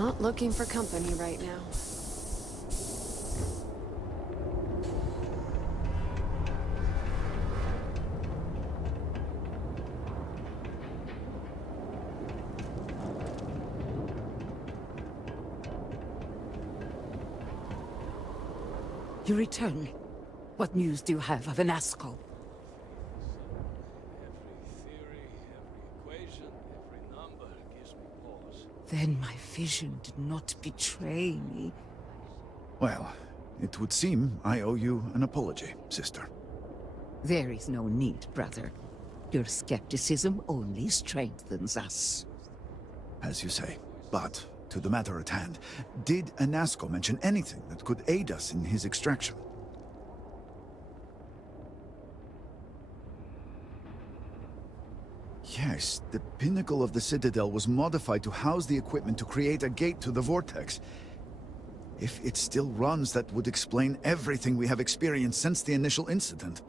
Not looking for company right now. You return. What news do you have of Anasco? Every theory, every equation, every number gives me pause. Then my vision did not betray me. Well, it would seem I owe you an apology, sister. There is no need, brother. Your skepticism only strengthens us. As you say. But, to the matter at hand, did Anasco mention anything that could aid us in his extraction? Yes, the pinnacle of the Citadel was modified to house the equipment to create a gate to the Vortex. If it still runs, that would explain everything we have experienced since the initial incident.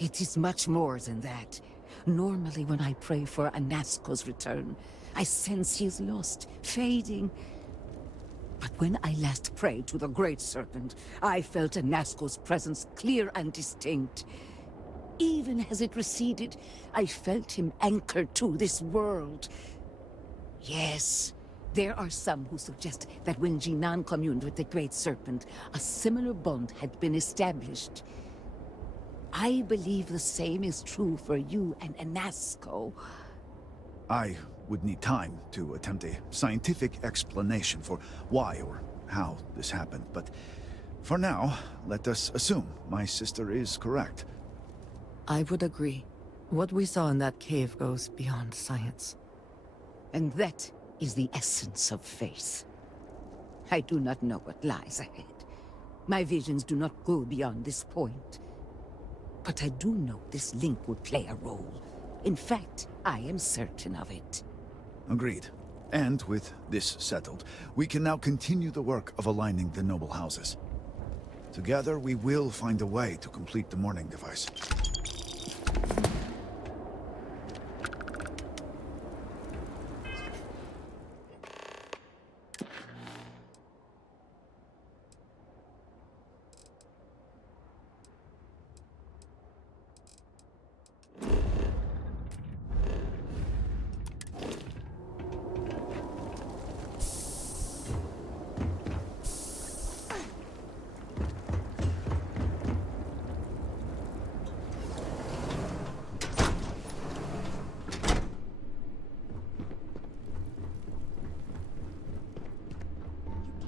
It is much more than that. Normally when I pray for Anasco's return, I sense he is lost, fading. But when I last prayed to the Great Serpent, I felt Anasco's presence clear and distinct. Even as it receded, I felt him anchored to this world. Yes, there are some who suggest that when Jinan communed with the Great Serpent, a similar bond had been established. I believe the same is true for you and Anasco. I would need time to attempt a scientific explanation for why or how this happened, but for now, let us assume my sister is correct. I would agree. What we saw in that cave goes beyond science. And that is the essence of faith. I do not know what lies ahead. My visions do not go beyond this point. But I do know this link would play a role. In fact, I am certain of it. Agreed. And with this settled, we can now continue the work of aligning the noble houses. Together, we will find a way to complete the mourning device.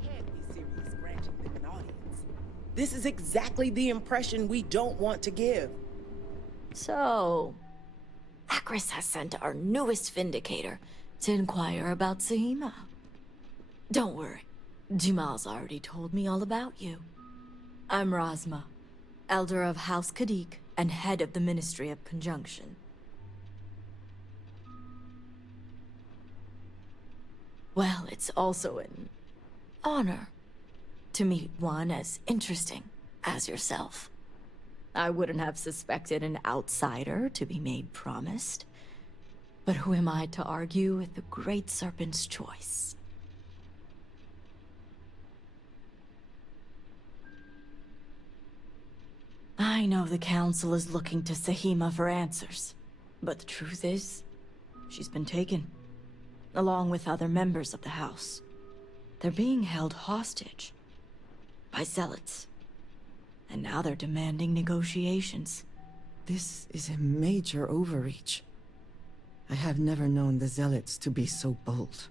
Can't be serious granting them an audience. This is exactly the impression we don't want to give. So, Akris has sent our newest Vindicator to inquire about Sahima. Don't worry, Jumal's already told me all about you. I'm Razma, Elder of House Kadik and head of the Ministry of Conjunction. Well, it's also an honor to meet one as interesting as yourself. I wouldn't have suspected an outsider to be made promised. But who am I to argue with the Great Serpent's choice? I know the Council is looking to Sahima for answers. But the truth is, she's been taken, along with other members of the House. They're being held hostage by zealots. And now they're demanding negotiations. This is a major overreach. I have never known the zealots to be so bold.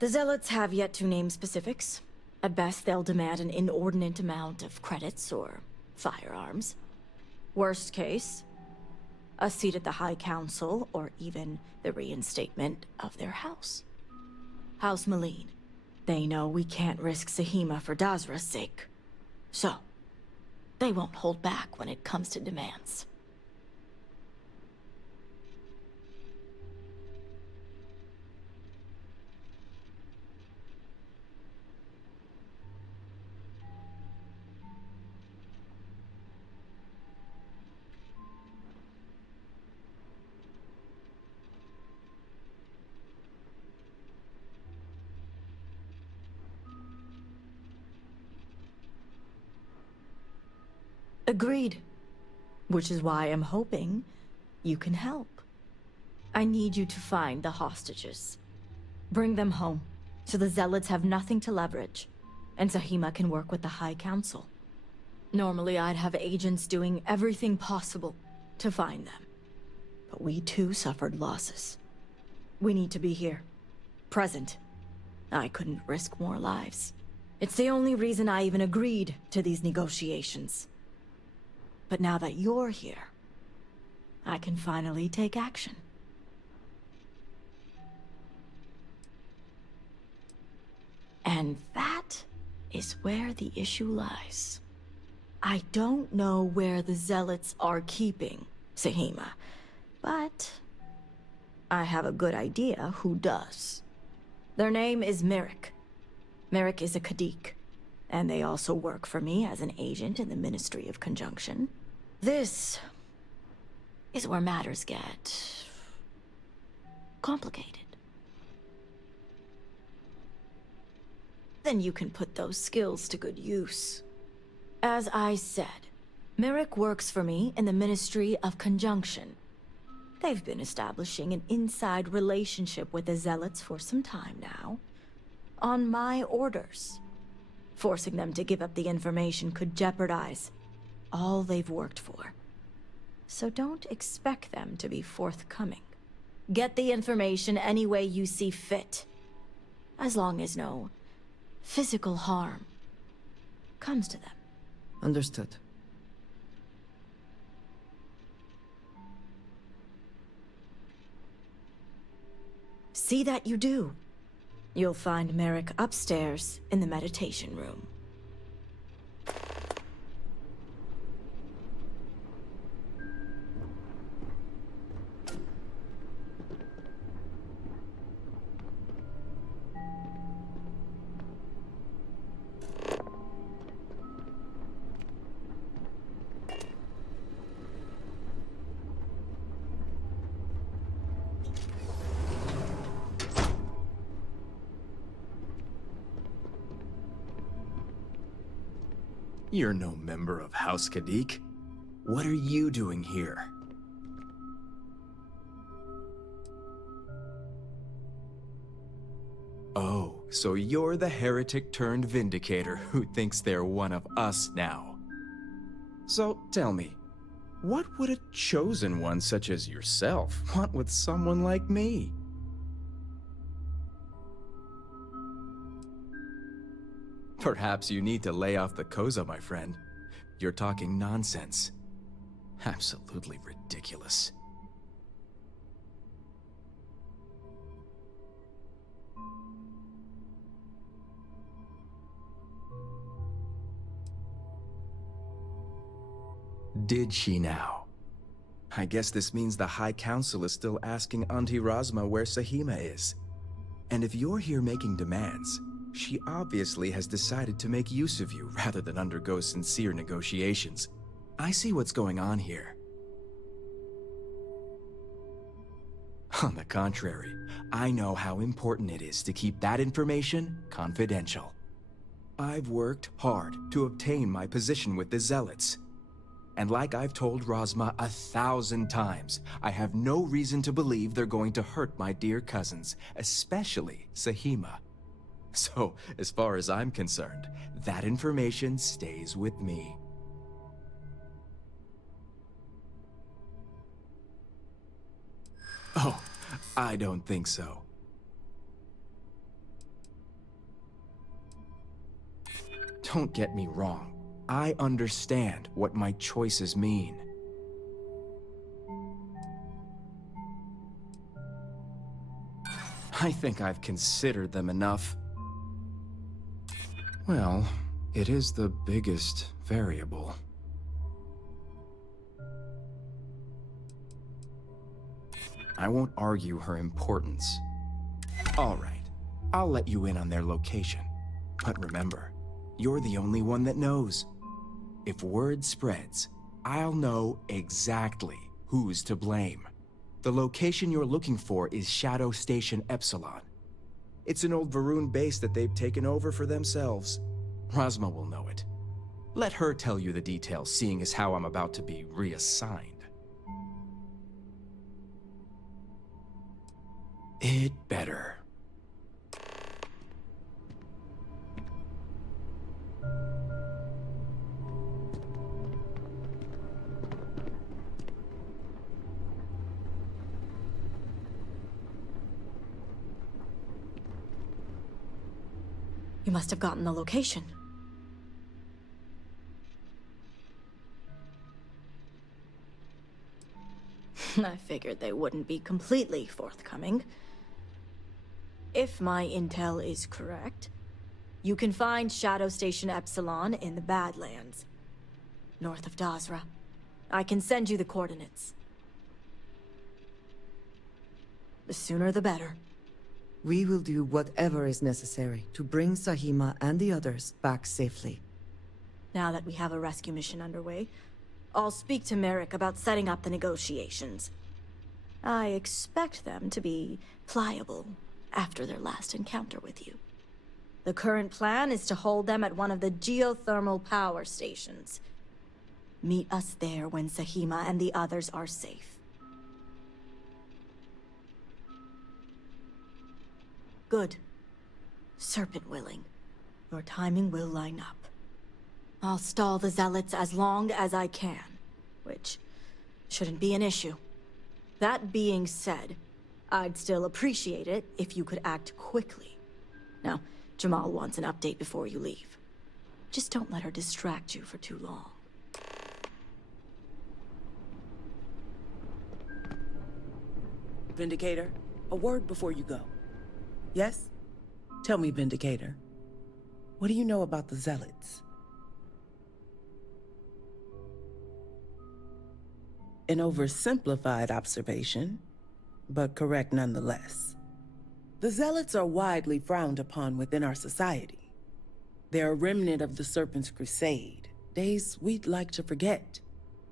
The zealots have yet to name specifics. At best, they'll demand an inordinate amount of credits or firearms. Worst case, a seat at the High Council or even the reinstatement of their house. House Malene. They know we can't risk Sahima for Dazra's sake. So, they won't hold back when it comes to demands. Agreed. Which is why I'm hoping you can help. I need you to find the hostages. Bring them home, so the zealots have nothing to leverage, and Zahima can work with the High Council. Normally, I'd have agents doing everything possible to find them. But we too suffered losses. We need to be here. Present. I couldn't risk more lives. It's the only reason I even agreed to these negotiations. But now that you're here, I can finally take action. And that is where the issue lies. I don't know where the zealots are keeping Zahima, but I have a good idea who does. Their name is Merrick. Merrick is a Kadik, and they also work for me as an agent in the Ministry of Conjunction. This is where matters get complicated. Then you can put those skills to good use. As I said, Merrick works for me in the Ministry of Conjunction. They've been establishing an inside relationship with the Zealots for some time now, on my orders. Forcing them to give up the information could jeopardize all they've worked for. So don't expect them to be forthcoming. Get the information any way you see fit, as long as no physical harm comes to them. Understood. See that you do. You'll find Merrick upstairs in the meditation room. You're no member of House Kadik. What are you doing here? Oh, so you're the heretic turned vindicator who thinks they're one of us now. So tell me, what would a chosen one such as yourself want with someone like me? Perhaps you need to lay off the Koza, my friend. You're talking nonsense. Absolutely ridiculous. Did she now? I guess this means the High Council is still asking Auntie Razma where Zahima is. And if you're here making demands, she obviously has decided to make use of you rather than undergo sincere negotiations. I see what's going on here. On the contrary, I know how important it is to keep that information confidential. I've worked hard to obtain my position with the Zealots. And like I've told Razma 1,000 times, I have no reason to believe they're going to hurt my dear cousins, especially Zahima. So, as far as I'm concerned, that information stays with me. Oh, I don't think so. Don't get me wrong. I understand what my choices mean. I think I've considered them enough. Well, it is the biggest variable. I won't argue her importance. All right, I'll let you in on their location. But remember, you're the only one that knows. If word spreads, I'll know exactly who's to blame. The location you're looking for is Shadow Station Epsilon. It's an old Varun base that they've taken over for themselves. Razma will know it. Let her tell you the details, seeing as how I'm about to be reassigned. It better. You must have gotten the location. I figured they wouldn't be completely forthcoming. If my intel is correct, you can find Shadow Station Epsilon in the Badlands, north of Dazra. I can send you the coordinates. The sooner the better. We will do whatever is necessary to bring Sahima and the others back safely. Now that we have a rescue mission underway, I'll speak to Merrick about setting up the negotiations. I expect them to be pliable after their last encounter with you. The current plan is to hold them at one of the geothermal power stations. Meet us there when Sahima and the others are safe. Good. Serpent willing. Your timing will line up. I'll stall the zealots as long as I can, which shouldn't be an issue. That being said, I'd still appreciate it if you could act quickly. Now, Jamal wants an update before you leave. Just don't let her distract you for too long. Vindicator, a word before you go. Yes? Tell me, Vindicator. What do you know about the zealots? An oversimplified observation, but correct nonetheless. The zealots are widely frowned upon within our society. They're a remnant of the Serpent's Crusade, days we'd like to forget.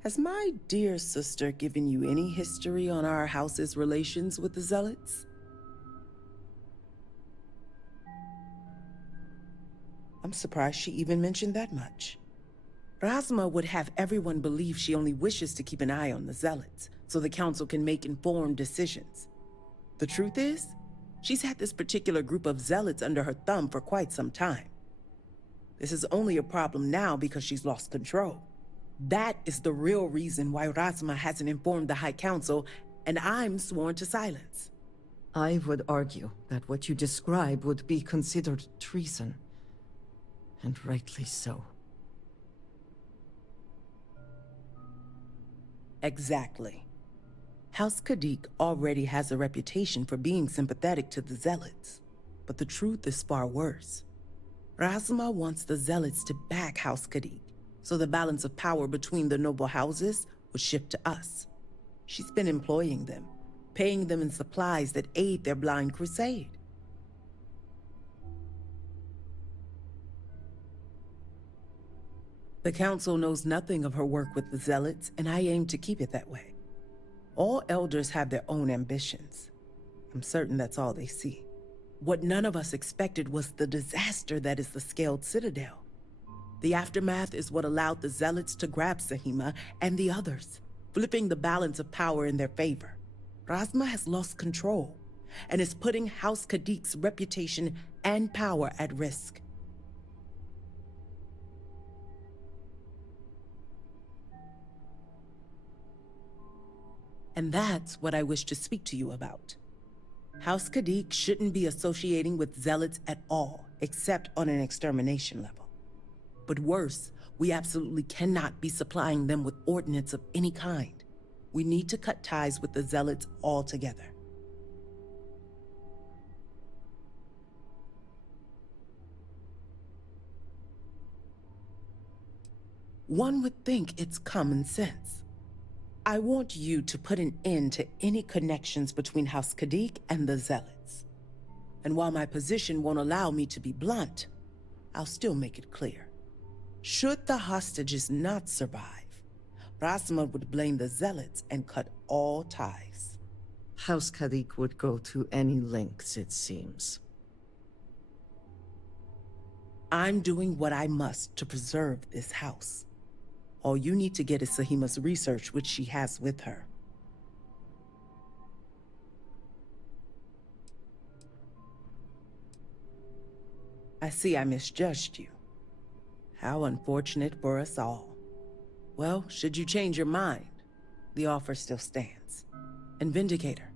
Has my dear sister given you any history on our house's relations with the zealots? I'm surprised she even mentioned that much. Razma would have everyone believe she only wishes to keep an eye on the zealots, so the council can make informed decisions. The truth is, she's had this particular group of zealots under her thumb for quite some time. This is only a problem now because she's lost control. That is the real reason why Razma hasn't informed the High Council, and I'm sworn to silence. I would argue that what you describe would be considered treason. And rightly so. Exactly. House Khadik already has a reputation for being sympathetic to the zealots. But the truth is far worse. Razma wants the zealots to back House Khadik, so the balance of power between the noble houses would shift to us. She's been employing them, paying them in supplies that aid their blind crusade. The Council knows nothing of her work with the Zealots, and I aim to keep it that way. All elders have their own ambitions. I'm certain that's all they see. What none of us expected was the disaster that is the Scaled Citadel. The aftermath is what allowed the Zealots to grab Sahima and the others, flipping the balance of power in their favor. Razma has lost control, and is putting House Khadik's reputation and power at risk. And that's what I wish to speak to you about. House Khadik shouldn't be associating with zealots at all, except on an extermination level. But worse, we absolutely cannot be supplying them with ordnance of any kind. We need to cut ties with the zealots altogether. One would think it's common sense. I want you to put an end to any connections between House Khadik and the Zealots. And while my position won't allow me to be blunt, I'll still make it clear. Should the hostages not survive, Razma would blame the Zealots and cut all ties. House Khadik would go to any lengths, it seems. I'm doing what I must to preserve this house. All you need to get is Sahima's research, which she has with her. I see I misjudged you. How unfortunate for us all. Well, should you change your mind, the offer still stands. And Vindicator,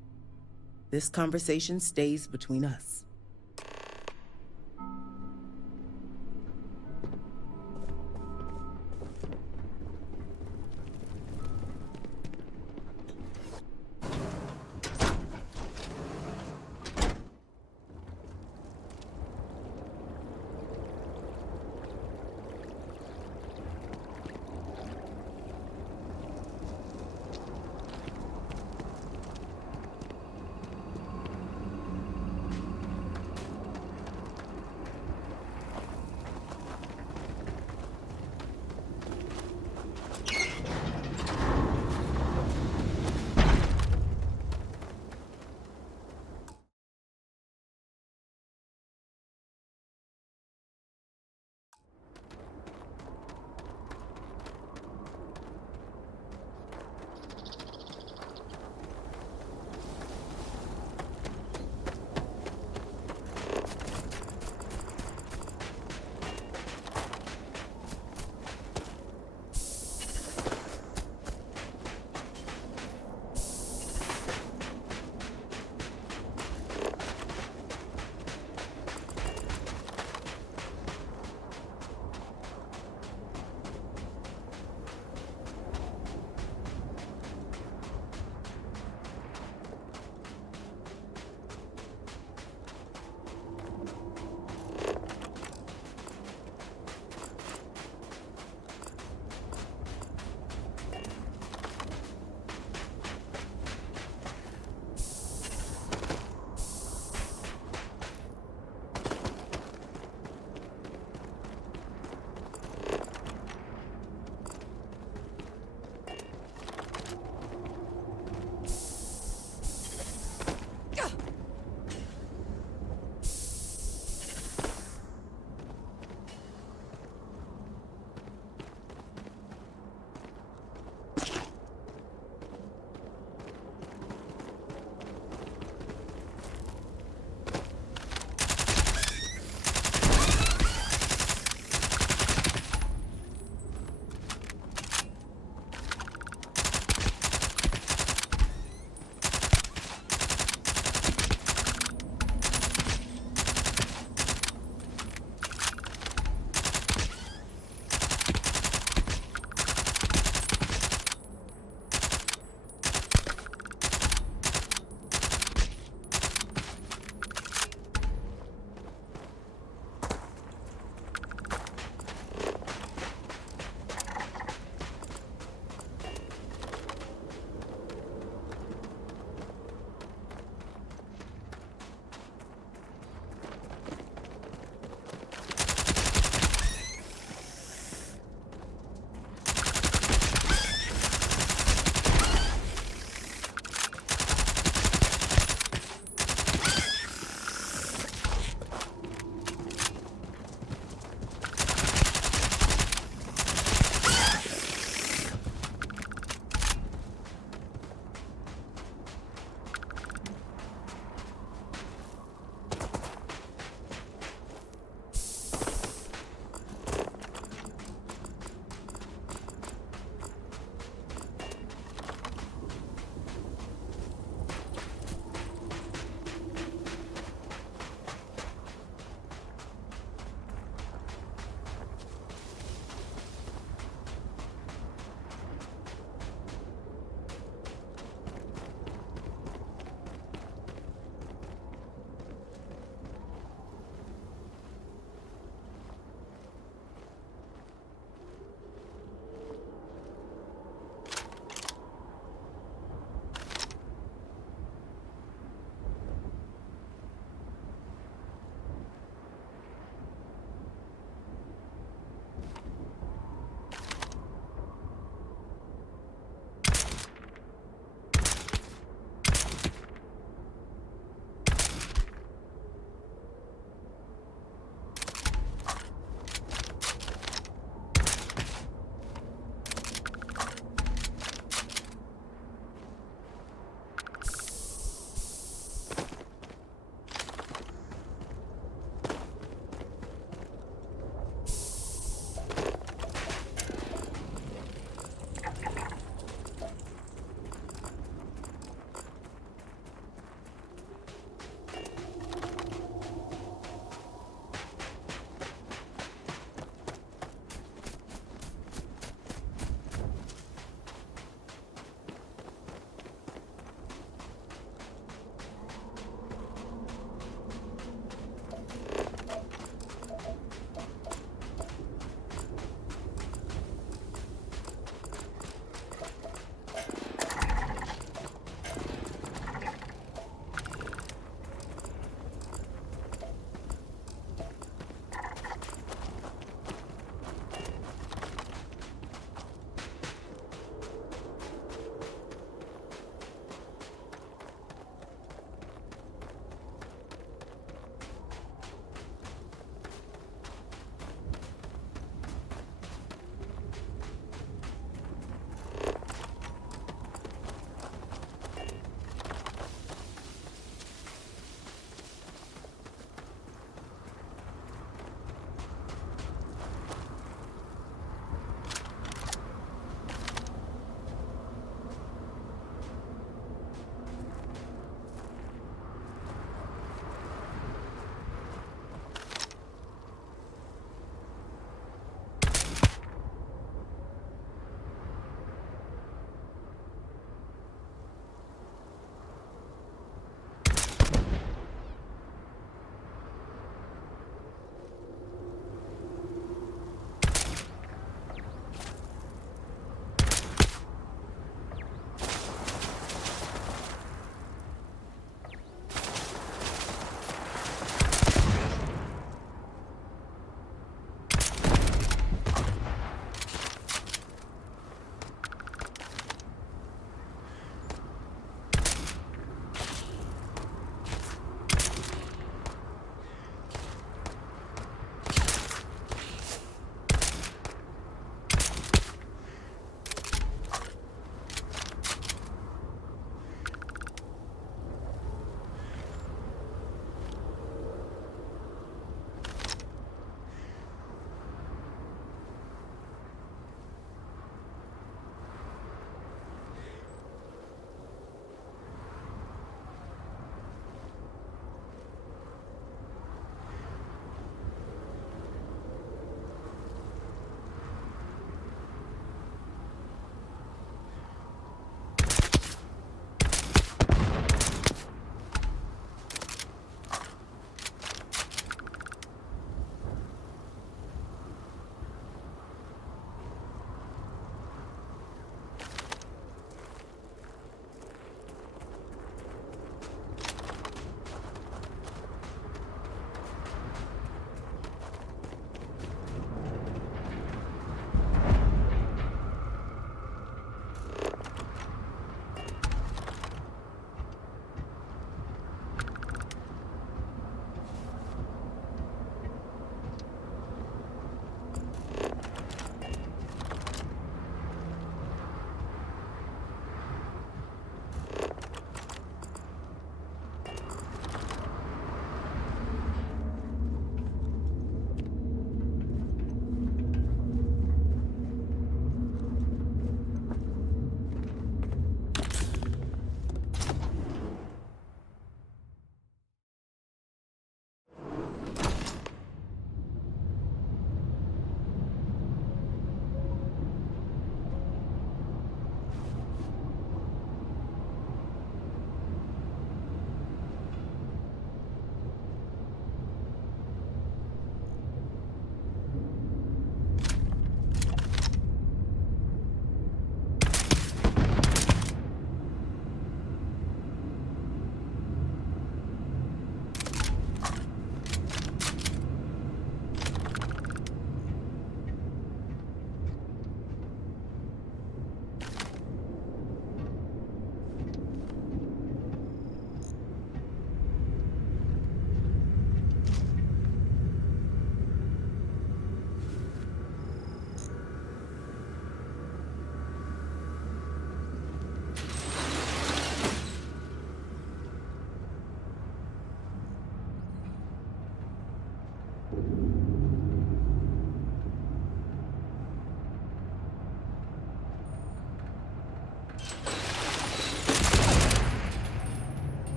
this conversation stays between us.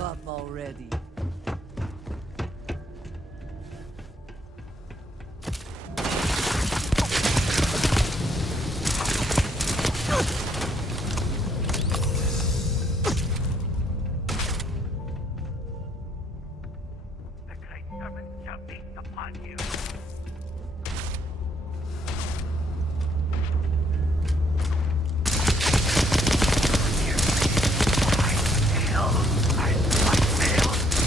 up already. The great servant shall feast upon you. I failed.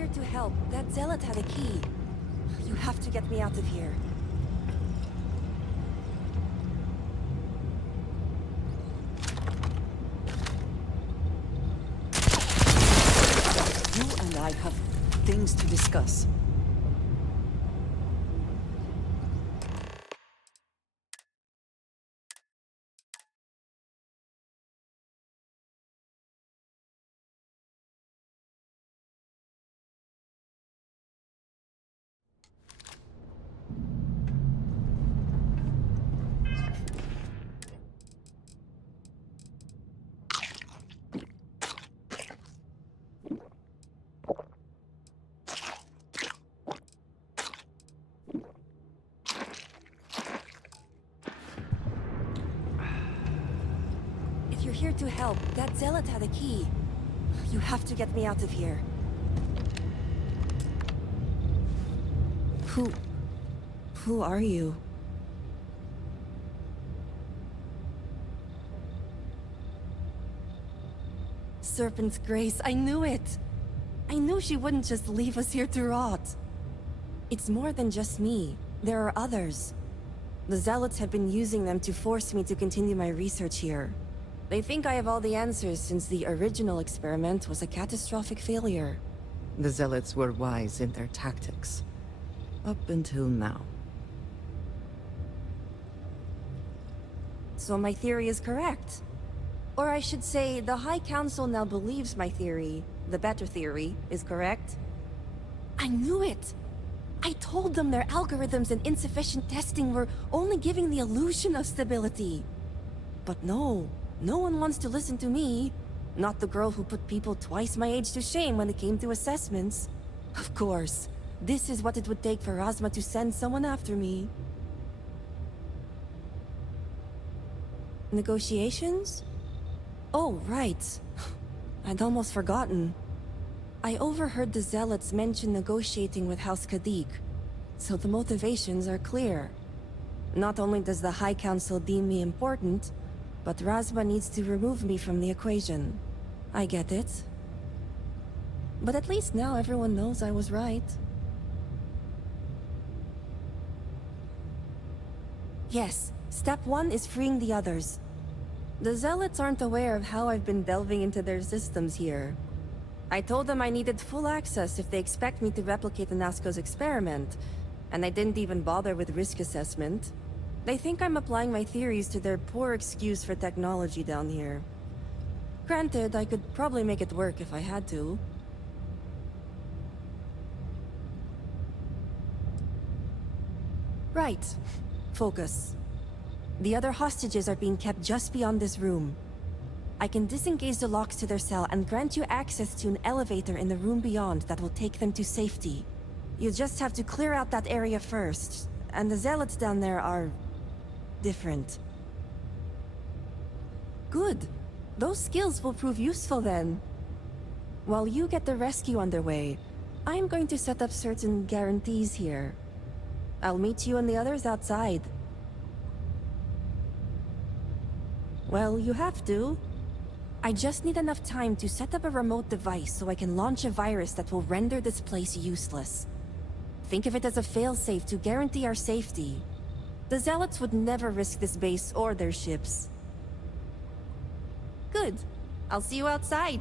here to help. That zealot had a key. You have to get me out of here. You and I have things to discuss. If you're here to help, that zealot had a key. You have to get me out of here. Who are you? Serpent's Grace, I knew it! I knew she wouldn't just leave us here to rot. It's more than just me. There are others. The zealots have been using them to force me to continue my research here. They think I have all the answers since the original experiment was a catastrophic failure. The zealots were wise in their tactics. Up until now. So my theory is correct. Or I should say, the High Council now believes my theory, the better theory, is correct. I knew it! I told them their algorithms and insufficient testing were only giving the illusion of stability. But no one wants to listen to me. Not the girl who put people twice my age to shame when it came to assessments. Of course, this is what it would take for Razma to send someone after me. Negotiations? Oh, right. I'd almost forgotten. I overheard the Zealots mention negotiating with House Khadik, so the motivations are clear. Not only does the High Council deem me important, but Razma needs to remove me from the equation. I get it. But at least now everyone knows I was right. Yes, step 1 is freeing the others. The Zealots aren't aware of how I've been delving into their systems here. I told them I needed full access if they expect me to replicate Anasco's experiment, and I didn't even bother with risk assessment. They think I'm applying my theories to their poor excuse for technology down here. Granted, I could probably make it work if I had to. Right. Focus. The other hostages are being kept just beyond this room. I can disengage the locks to their cell and grant you access to an elevator in the room beyond that will take them to safety. You just have to clear out that area first, and the zealots down there are different. Good. Those skills will prove useful then. While you get the rescue underway, I'm going to set up certain guarantees here. I'll meet you and the others outside. Well, you have to. I just need enough time to set up a remote device so I can launch a virus that will render this place useless. Think of it as a failsafe to guarantee our safety. The Zealots would never risk this base or their ships. Good. I'll see you outside.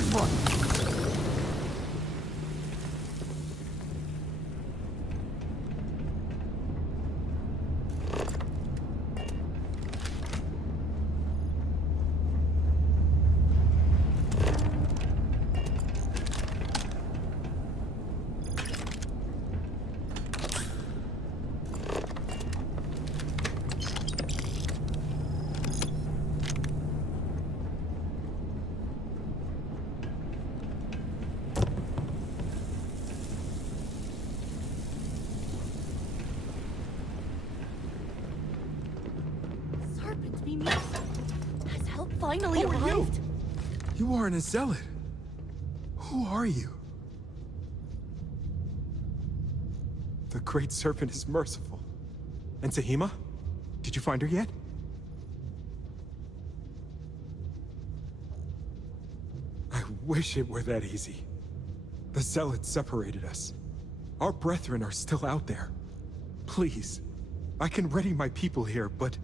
good one. Serpent be merciful. Has help finally Who are you? arrived? You aren't a zealot. Who are you? The Great Serpent is merciful. And Tahima? Did you find her yet? I wish it were that easy. The zealots separated us. Our brethren are still out there. Please, I can ready my people here, but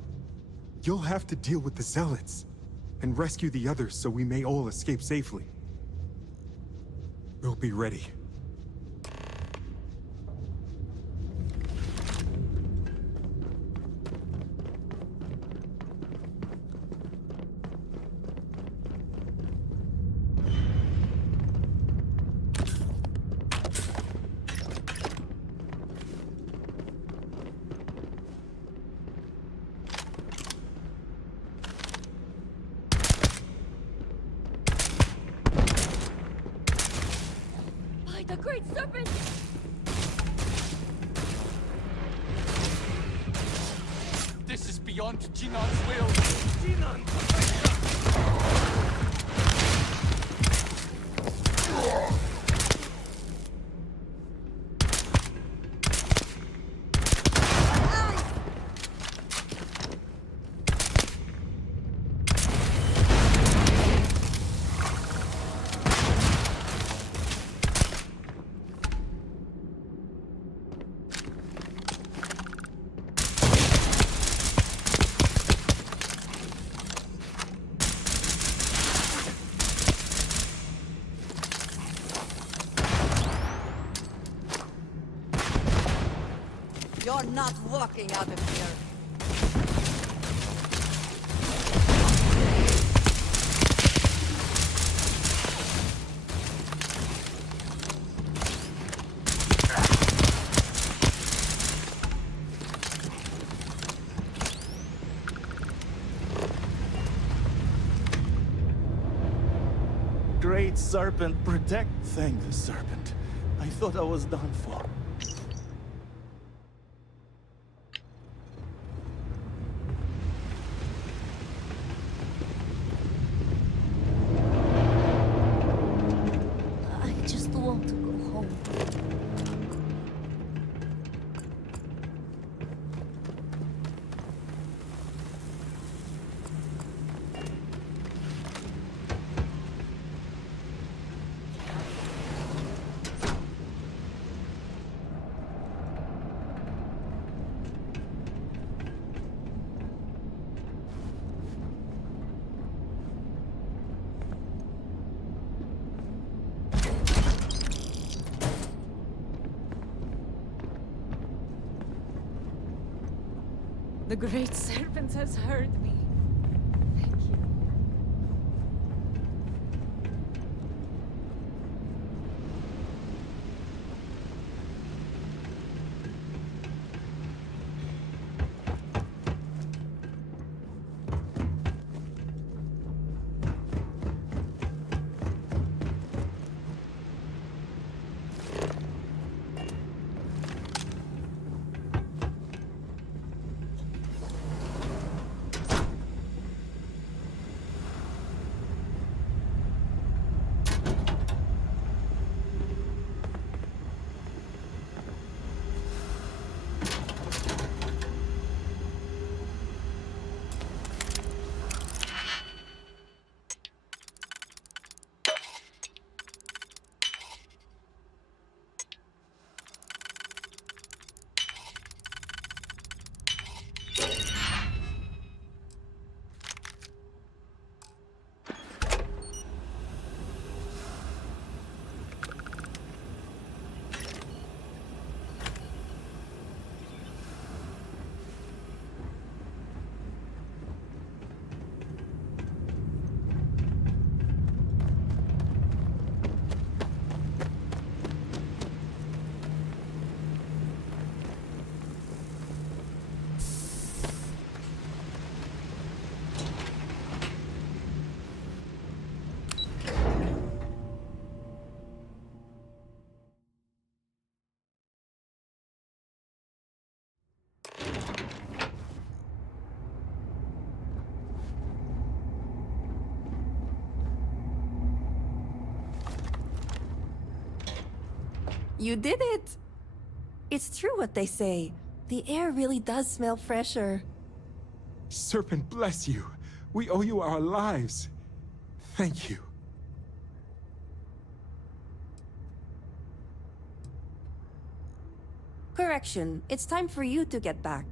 you'll have to deal with the zealots and rescue the others so we may all escape safely. We'll be ready. By the Great Serpent! This is beyond Jinan's will. Jinan! You're not walking out of here. Great Serpent, protect. Thank the Serpent. I thought I was done for. I just want to go home. The Great Serpent has heard me. Thank you. You did it! It's true what they say. The air really does smell fresher. Serpent bless you. We owe you our lives. Thank you. Correction, it's time for you to get back.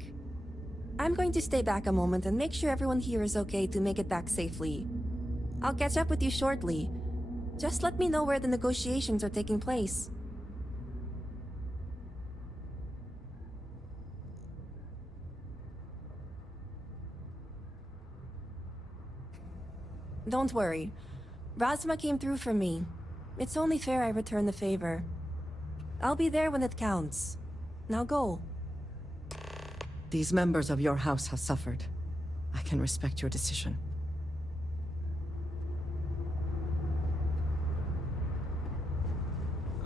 I'm going to stay back a moment and make sure everyone here is okay to make it back safely. I'll catch up with you shortly. Just let me know where the negotiations are taking place. Don't worry. Razma came through for me. It's only fair I return the favor. I'll be there when it counts. Now go. These members of your house have suffered. I can respect your decision.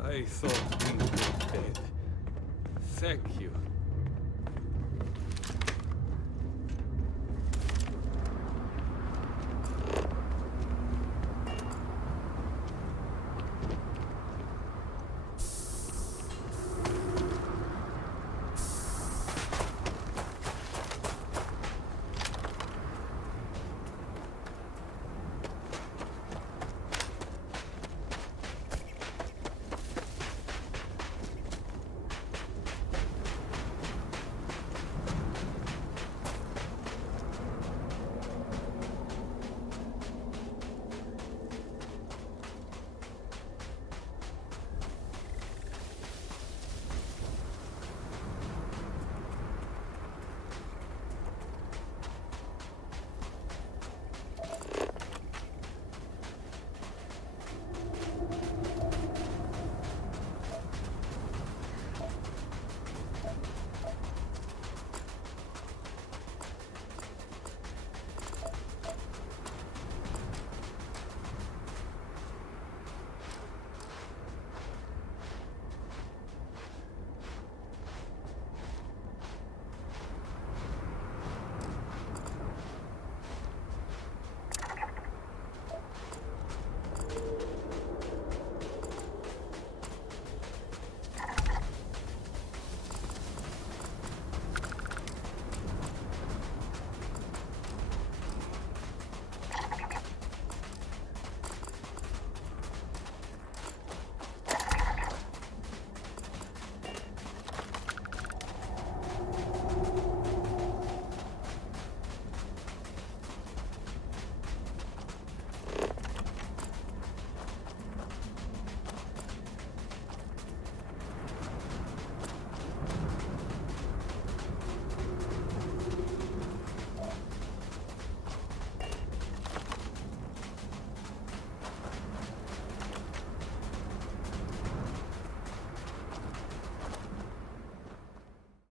I thought we were dead. Thank you.